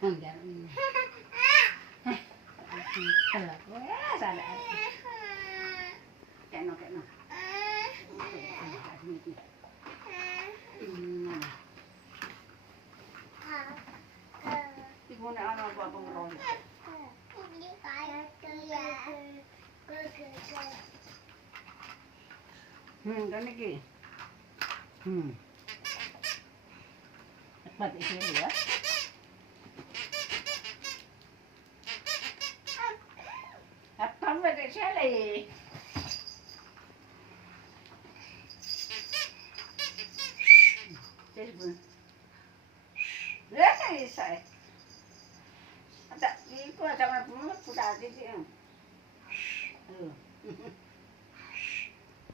Enggak. Wes ada. Keno. Ibu nek ana apa-apa ngeroyok. Kan iki. Cepat isi ya. Apa mbak Shelly? Telepon. Saya. Ada, itu ada apa? Sudah ada sih.